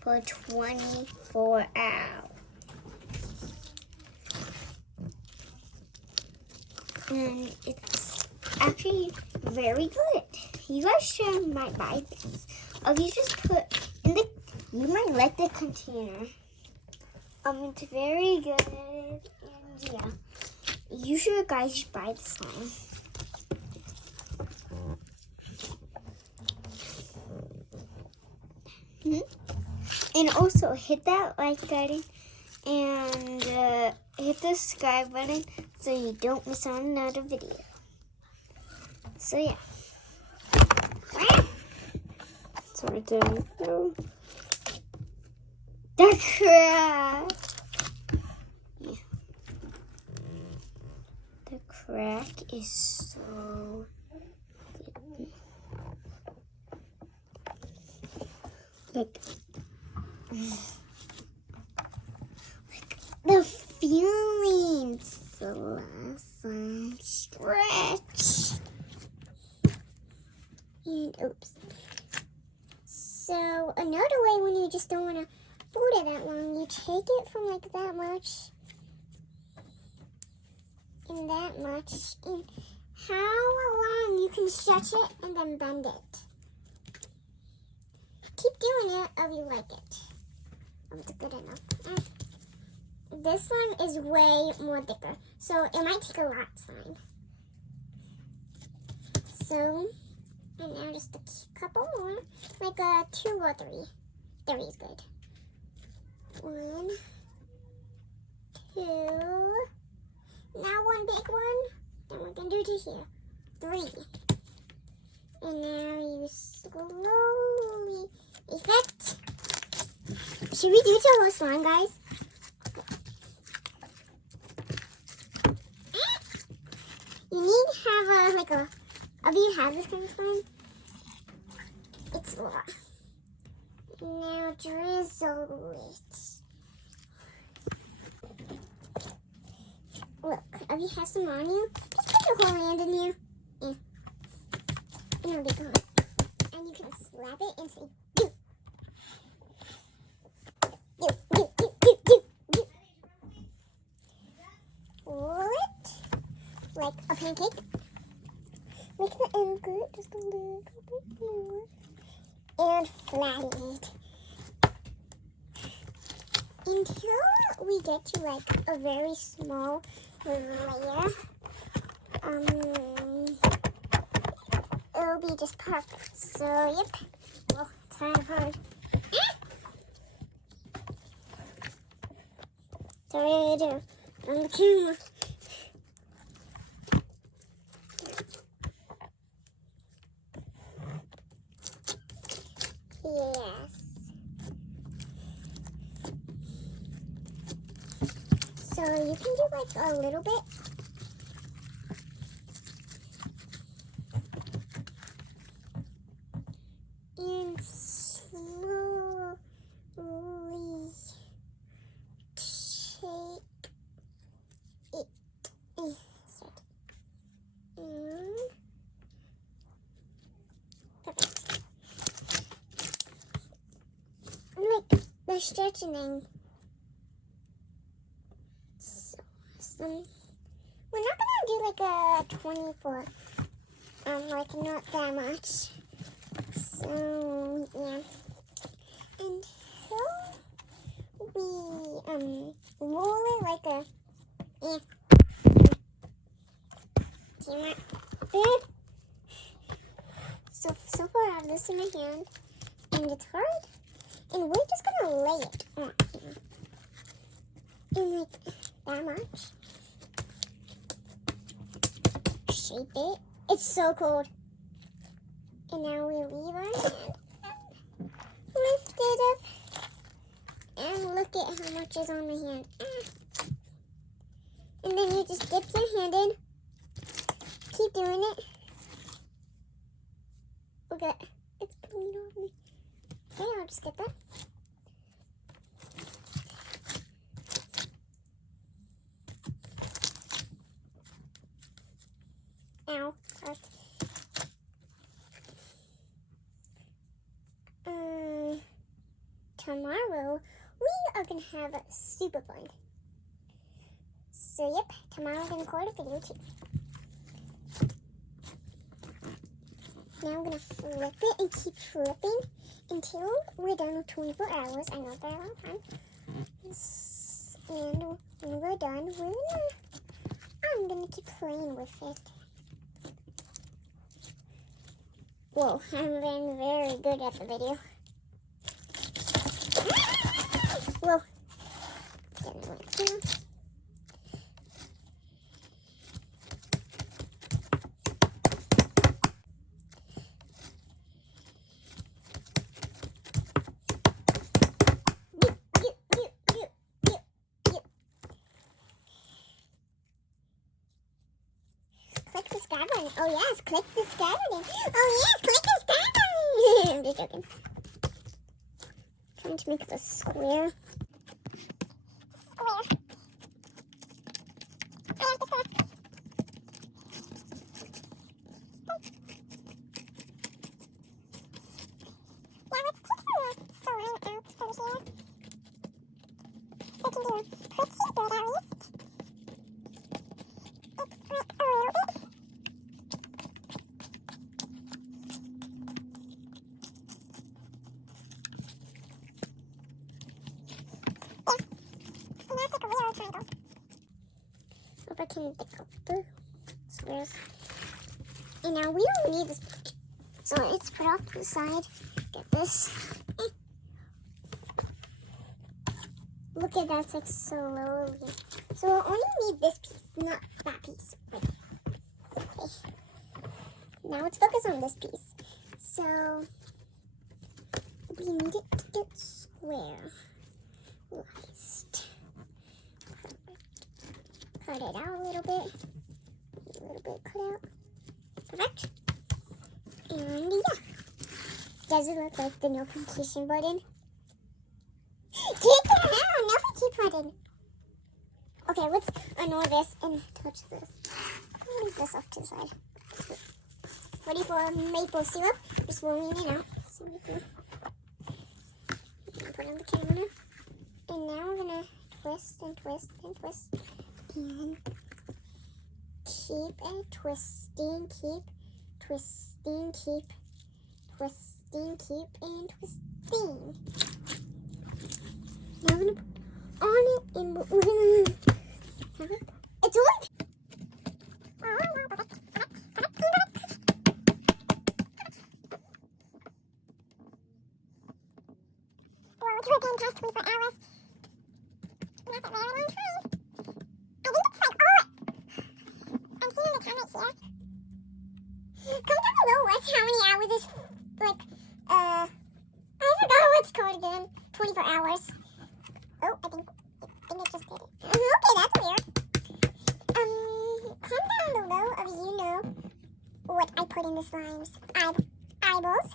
for 24 hours. And it's actually very good. You guys might buy this. Or you just put in the, you might like the container. It's very good. And yeah, you should guys buy this one. And also hit that like button and hit the subscribe button so you don't miss on another video. So yeah. So right there. No. The crack. Yeah. The crack is so good. Like the feelings. The last one stretch. And oops. So another way when you just don't want to fold it that long, you take it from like that much and that much, and how long you can stretch it and then bend it. Keep doing it if you like it. It's good enough. This one is way more thicker, so it might take a lot of time. So, and now just a couple more, like 2 or 3. 3 is good. 1, 2. Now one big one. Then we're gonna do 2 here. 3. And now you slowly effect. Should we do it till this long, guys? You need to have if you have this kind of slime, it's a lot. Now drizzle it. Look, if you have some on you, just put your whole hand in you. And it'll be gone. And you can slap it and say, do. Do, do, do, do, do, do. Roll it like a pancake. Make the end good, just a little bit more. And flatten it. Until we get to like a very small layer. It'll be just perfect. So, yep. Well, it's kind of hard. Sorry to do on the camera. Yes. So you can do like a little bit. And slowly take it. Perfect. Like the stretching. So awesome. We're not gonna do like a 24. Like not that much. So yeah. Until we roll it like a so far I have this in my hand and it's hard, and we're just gonna lay it on here and like that much. Shape it. It's so cold. And now we leave our hand and lift it up. And look at how much is on the hand. And then you just dip your hand in. Keep doing it. Look at it. It's pulling off me. Okay, I'll just get that. Ow. tomorrow we are gonna have super fun. So yep, tomorrow I'm gonna record a video too. Now I'm gonna flip it and keep flipping until we're done with 24 hours. I know that's a long time. And when we're done, I'm gonna keep playing with it. Whoa, I'm being very good at the video. Whoa. Click the sky button. Oh yes, click the sky button. Oh yes, click the sky button. I'm just joking. Trying to make it a square. Square. I like the square. Now let's take some sign out over here. So I can do a pretty bird at least. It's like a little bit. Triangle. Hope I can pick up the squares. And now we don't need this picture. So let's put off to the side. Get this. Look at that, it's like slowly. So we'll only need this piece, not that piece. Okay. Now let's focus on this piece. So we need it to get square. Cut it out a little bit cut out. Perfect. And yeah. Does it look like the notification button? Keep it down, notification button. Okay, let's ignore this and touch this. Leave this off to the side. Ready for maple syrup? Just rolling it out. Put it on the camera. And now we're gonna twist and twist and twist. And keep twisting, keep twisting, keep twisting, keep and twisting. Now we're gonna put on it and we're gonna have it. It's on! Well, it's working past 24 hours. That's a very long time. I think it's like, I'm seeing the time right here. Comment down below what's how many hours is, like, I forgot what it's called again. 24 hours. Oh, I think I just did it. Okay, that's weird. Comment down below if you know what I put in the slime's eyeballs.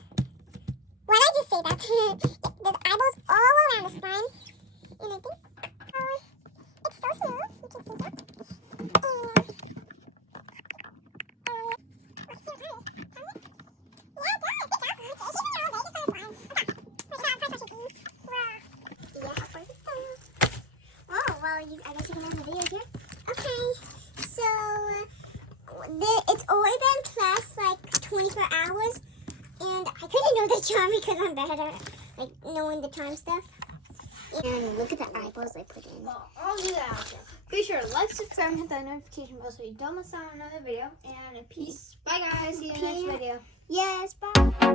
Why did I just say that? There's eyeballs all around the slime. And I think, it's so smooth. You can see that. I guess you can end the video here. Okay, so it's only been past like 24 hours, and I couldn't know the time because I'm better at like knowing the time stuff. And look at the eyeballs I put in. Well, I'll do that after. Be sure to like, subscribe, and hit that notification bell so you don't miss out on another video. And peace. Bye guys. See you in the next video. Yes, bye.